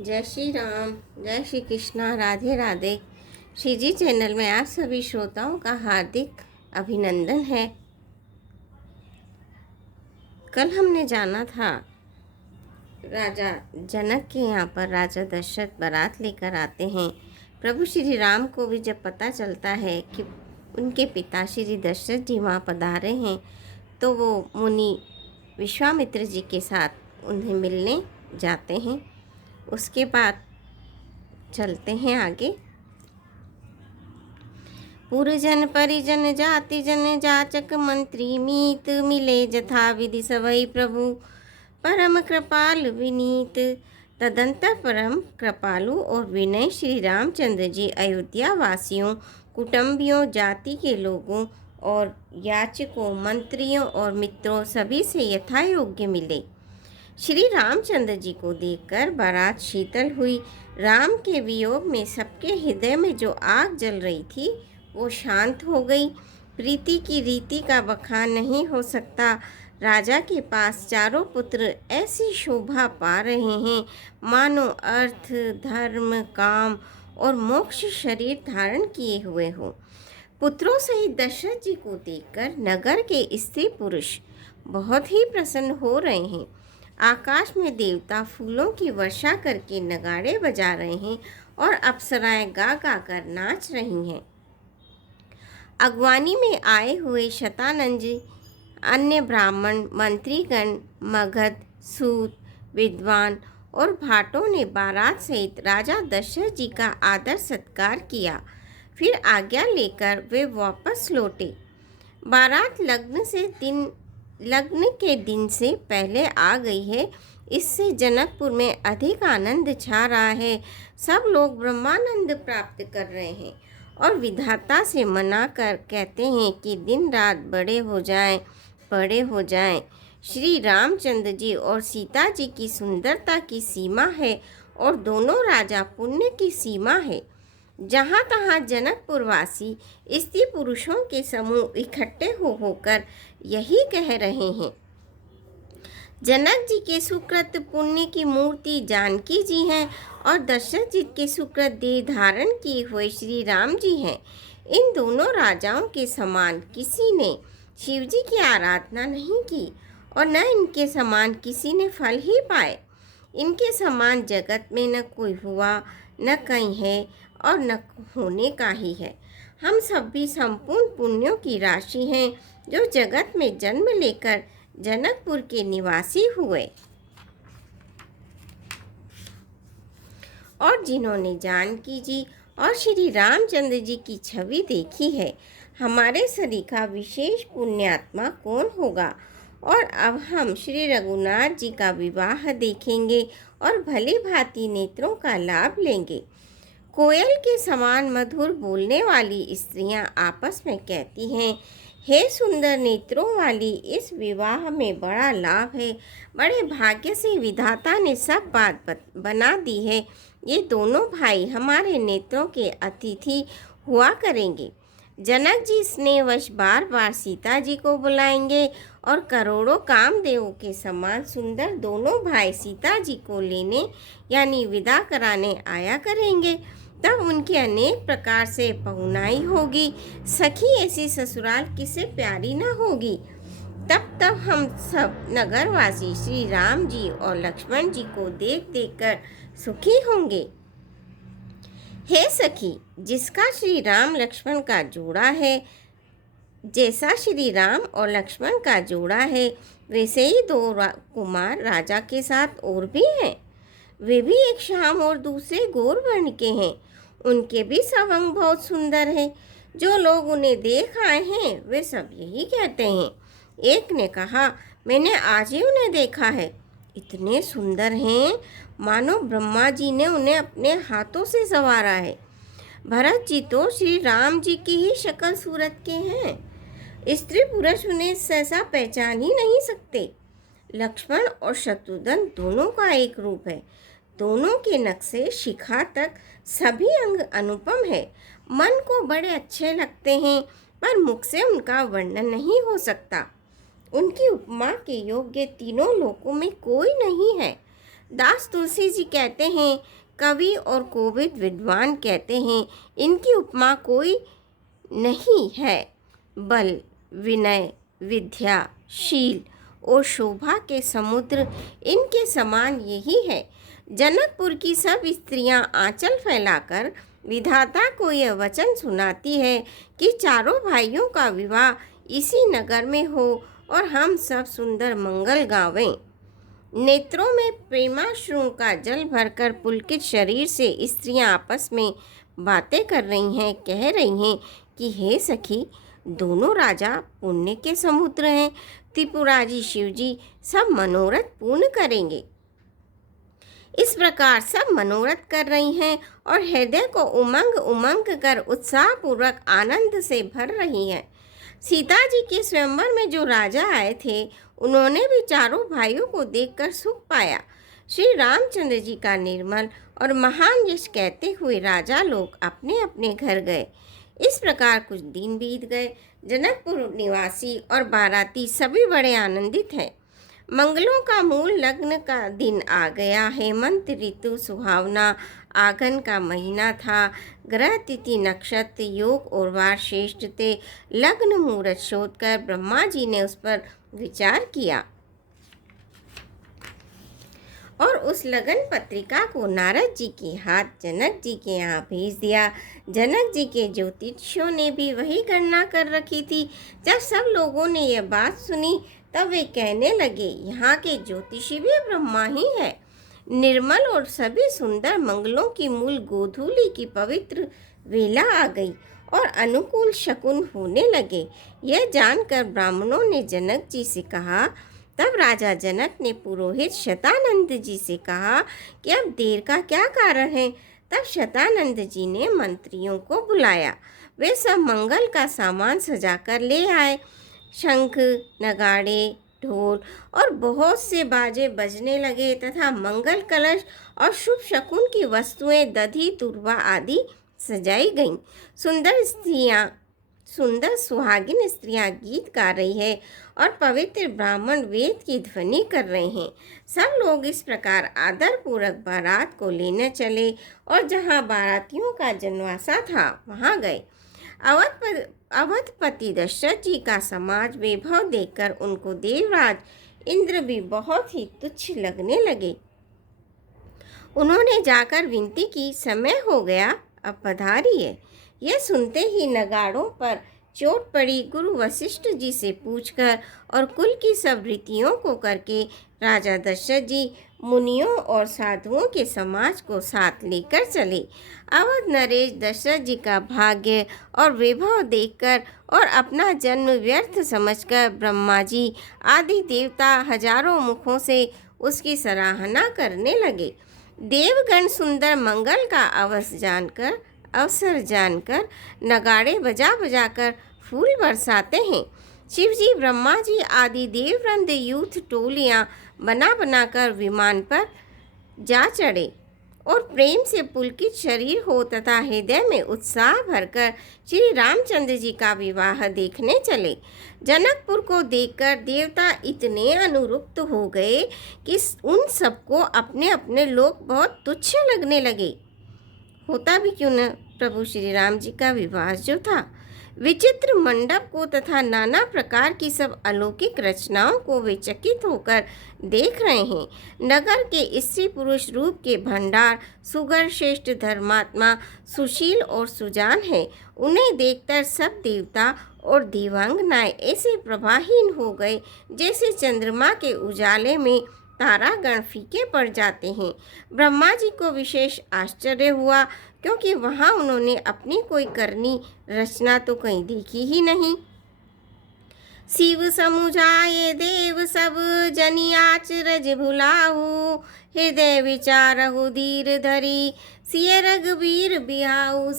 जय श्री राम, जय श्री कृष्णा, राधे राधे। श्री जी चैनल में आप सभी श्रोताओं का हार्दिक अभिनंदन है। कल हमने जाना था राजा जनक के यहाँ पर राजा दशरथ बारात लेकर आते हैं। प्रभु श्री राम को भी जब पता चलता है कि उनके पिता श्री दशरथ जी वहाँ पधारे हैं, तो वो मुनि विश्वामित्र जी के साथ उन्हें मिलने जाते हैं। उसके बाद चलते हैं आगे। पुरजन परिजन जाति जन जाचक मंत्री मीत मिले जथा विधि सवै प्रभु परम कृपाल विनीत। तदंतर परम कृपालु और विनय श्री रामचंद्र जी अयोध्या वासियों, कुटुंबियों, जाति के लोगों और याचकों, मंत्रियों और मित्रों सभी से यथा योग्य मिले। श्री रामचंद्र जी को देखकर बारात शीतल हुई। राम के वियोग में सबके हृदय में जो आग जल रही थी वो शांत हो गई। प्रीति की रीति का बखान नहीं हो सकता। राजा के पास चारों पुत्र ऐसी शोभा पा रहे हैं मानो अर्थ, धर्म, काम और मोक्ष शरीर धारण किए हुए हो। पुत्रों सहित दशरथ जी को देखकर नगर के स्त्री पुरुष बहुत ही प्रसन्न हो रहे हैं। आकाश में देवता फूलों की वर्षा करके नगाड़े बजा रहे हैं और अप्सराएं गा गा कर नाच रही हैं। अगवानी में आए हुए शतानंद जी, अन्य ब्राह्मण, मंत्रीगण, मगध, सूत, विद्वान और भाटों ने बारात सहित राजा दशरथ जी का आदर सत्कार किया। फिर आज्ञा लेकर वे वापस लौटे। बारात लग्न के दिन से पहले आ गई है। इससे जनकपुर में अधिक आनंद छा रहा है। सब लोग ब्रह्मानंद प्राप्त कर रहे हैं और विधाता से मना कर कहते हैं कि दिन रात बड़े हो जाएं। श्री रामचंद्र जी और सीता जी की सुंदरता की सीमा है और दोनों राजा पुण्य की सीमा है। जहाँ तहाँ जनकपुरवासी स्त्री पुरुषों के समूह इकट्ठे होकर यही कह रहे हैं। जनक जी के सुकृत पुण्य की मूर्ति जानकी जी हैं और दशरथ जी के सुकृत देह धारण किए हुए श्री राम जी हैं। इन दोनों राजाओं के समान किसी ने शिव जी की आराधना नहीं की और न इनके समान किसी ने फल ही पाए। इनके समान जगत में न कोई हुआ, न कहीं है और न होने का ही है। हम सब भी संपूर्ण पुण्यों की राशि हैं जो जगत में जन्म लेकर जनकपुर के निवासी हुए और जिन्होंने जानकी जी और श्री रामचंद्र जी की छवि देखी है। हमारे सरीखा विशेष पुण्यात्मा कौन होगा। और अब हम श्री रघुनाथ जी का विवाह देखेंगे और भली भांति नेत्रों का लाभ लेंगे। कोयल के समान मधुर बोलने वाली स्त्रियां आपस में कहती हैं, हे सुंदर नेत्रों वाली, इस विवाह में बड़ा लाभ है। बड़े भाग्य से विधाता ने सब बात बना दी है। ये दोनों भाई हमारे नेत्रों के अतिथि हुआ करेंगे। जनक जी स्नेहवश बार बार सीता जी को बुलाएंगे और करोड़ों कामदेवों के समान सुंदर दोनों भाई सीता जी को लेने यानी विदा कराने आया करेंगे। तब उनकी अनेक प्रकार से पहुनाई होगी। सखी ऐसी ससुराल किसे प्यारी न होगी। तब हम सब नगरवासी श्री राम जी और लक्ष्मण जी को देख देख कर सुखी होंगे। हे सखी, जिसका श्री राम लक्ष्मण का जोड़ा है, जैसा श्री राम और लक्ष्मण का जोड़ा है, वैसे ही दो कुमार राजा के साथ और भी हैं। वे भी एक श्याम और दूसरे गौर वर्ण के हैं। उनके भी सब अंग बहुत सुंदर है। जो लोग उन्हें देख आए हैं वे सब यही कहते हैं। एक ने कहा, मैंने आज ही उन्हें देखा है। इतने सुंदर हैं मानो ब्रह्मा जी ने उन्हें अपने हाथों से संवारा है। भरत जी तो श्री राम जी की ही शक्ल सूरत के हैं। स्त्री पुरुष उन्हें सहसा पहचान ही नहीं सकते। लक्ष्मण और शत्रुघ्न दोनों का एक रूप है। दोनों के नक्शे शिखा तक सभी अंग अनुपम है। मन को बड़े अच्छे लगते हैं पर मुख से उनका वर्णन नहीं हो सकता। उनकी उपमा के योग्य तीनों लोकों में कोई नहीं है। दास तुलसी जी कहते हैं, कवि और कोविद विद्वान कहते हैं, इनकी उपमा कोई नहीं है। बल, विनय, विद्या, शील और शोभा के समुद्र इनके समान यही है। जनकपुर की सब स्त्रियां आंचल फैलाकर विधाता को यह वचन सुनाती है कि चारों भाइयों का विवाह इसी नगर में हो और हम सब सुंदर मंगल गावें। नेत्रों में प्रेमाश्रुओं का जल भरकर पुलकित शरीर से स्त्रियां आपस में बातें कर रही हैं, कह रही हैं कि हे सखी, दोनों राजा पुण्य के समुद्र हैं। त्रिपुरारी शिवजी सब मनोरथ पूर्ण करेंगे। इस प्रकार सब मनोरथ कर रही हैं और हृदय को उमंग उमंग कर उत्साहपूर्वक आनंद से भर रही हैं। सीता जी के स्वयंवर में जो राजा आए थे, उन्होंने भी चारों भाइयों को देखकर सुख पाया। श्री रामचंद्र जी का निर्मल और महान यश कहते हुए राजा लोग अपने अपने घर गए। इस प्रकार कुछ दिन बीत गए। जनकपुर निवासी और बाराती सभी बड़े आनंदित हैं। मंगलों का मूल लग्न का दिन आ गया। हेमंत ऋतु सुहावना आगन का महीना था। ग्रह तिथि नक्षत्र योग और वार श्रेष्ठ थे। लग्न मुहूर्त शोधकर ब्रह्मा जी ने उस पर विचार किया और उस लगन पत्रिका को नारद जी के हाथ जनक जी के यहाँ भेज दिया। जनक जी के ज्योतिषियों ने भी वही गणना कर रखी थी। जब सब लोगों ने यह बात सुनी तब वे कहने लगे, यहाँ के ज्योतिषी भी ब्रह्मा ही है। निर्मल और सभी सुंदर मंगलों की मूल गोधूली की पवित्र वेला आ गई और अनुकूल शकुन होने लगे। यह जानकर ब्राह्मणों ने जनक जी से कहा। तब राजा जनक ने पुरोहित शतानंद जी से कहा कि अब देर का क्या कारण है। तब शतानंद जी ने मंत्रियों को बुलाया। वे सब मंगल का सामान सजाकर ले आए। शंख, नगाड़े, ढोल और बहुत से बाजे बजने लगे तथा मंगल कलश और शुभ शकुन की वस्तुएं दधी तुरवा आदि सजाई गईं। सुंदर सुहागिन स्त्रियां गीत गा रही है और पवित्र ब्राह्मण वेद की ध्वनि कर रहे हैं। सब लोग इस प्रकार आदरपूर्वक बारात को लेने चले और जहां बारातियों का जनवासा था वहां गए। अवधपति दशरथ जी का समाज वैभव देखकर उनको देवराज इंद्र भी बहुत ही तुच्छ लगने लगे। उन्होंने जाकर विनती की, समय हो गया, अब पधारिए। यह सुनते ही नगाड़ों पर चोट पड़ी। गुरु वशिष्ठ जी से पूछकर और कुल की सब रीतियों को करके राजा दशरथ जी मुनियों और साधुओं के समाज को साथ लेकर चले। अवध नरेश दशरथ जी का भाग्य और वैभव देखकर और अपना जन्म व्यर्थ समझकर ब्रह्मा जी आदि देवता हजारों मुखों से उसकी सराहना करने लगे। देवगण सुंदर मंगल का अवसर जानकर नगाड़े बजा बजाकर फूल बरसाते हैं। शिवजी, ब्रह्मा जी आदि देववृंद यूथ टोलियां बना बनाकर विमान पर जा चढ़े और प्रेम से पुलकित शरीर हो तथा हृदय में उत्साह भरकर श्री रामचंद्र जी का विवाह देखने चले। जनकपुर को देखकर देवता इतने अनुरुक्त हो गए कि उन सबको अपने अपने लोग बहुत तुच्छ लगने लगे। होता भी क्यों न, प्रभु श्री राम जी का विवाह जो था, विचित्र मंडप को तथा नाना प्रकार की सब अलौकिक रचनाओं को वे चकित होकर देख रहे हैं। नगर के स्त्री पुरुष रूप के भंडार सुगर श्रेष्ठ धर्मात्मा सुशील और सुजान है। उन्हें देखकर सब देवता और देवांगनाएं ऐसे प्रभाहीन हो गए जैसे चंद्रमा के उजाले में तारागण फीके पड़ जाते हैं। ब्रह्मा जी को विशेष आश्चर्य हुआ क्योंकि वहाँ उन्होंने अपनी कोई करनी रचना तो कहीं देखी ही नहीं। शिव समुझाए देव सब जनि आचरज भुलाहु, हृदय विचारहु धीर धरी सिय रघुबीर बिहाऊ।